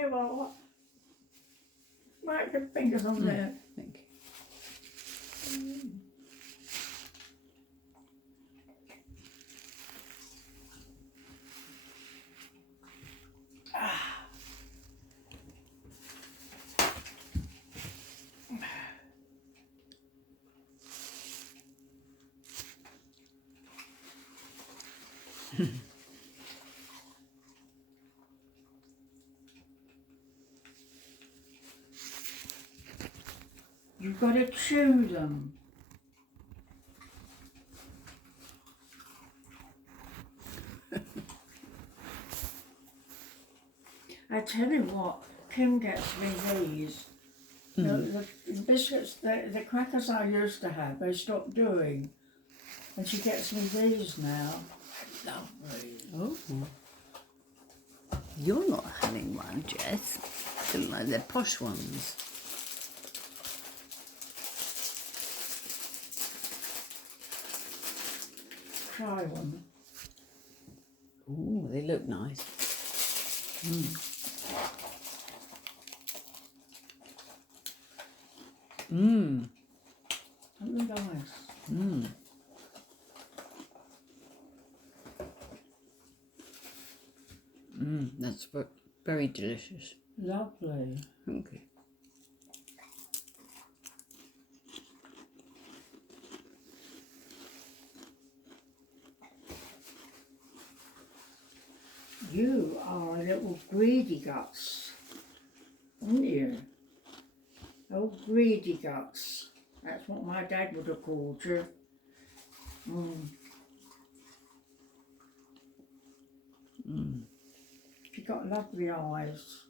you what? Wipe your fingers on there. Thank you. You've got to chew them. I tell you what, Kim gets me these. The biscuits, the crackers I used to have, they stopped doing. And she gets me these now. Lovely. Oh. You're not having one, Jess. They look like they're posh ones. Try one. Oh, they look nice. Aren't they nice? That's very delicious. Lovely. Okay. You are a little greedy guts, aren't you? Oh, greedy guts. That's what my dad would have called you. She got lovely eyes.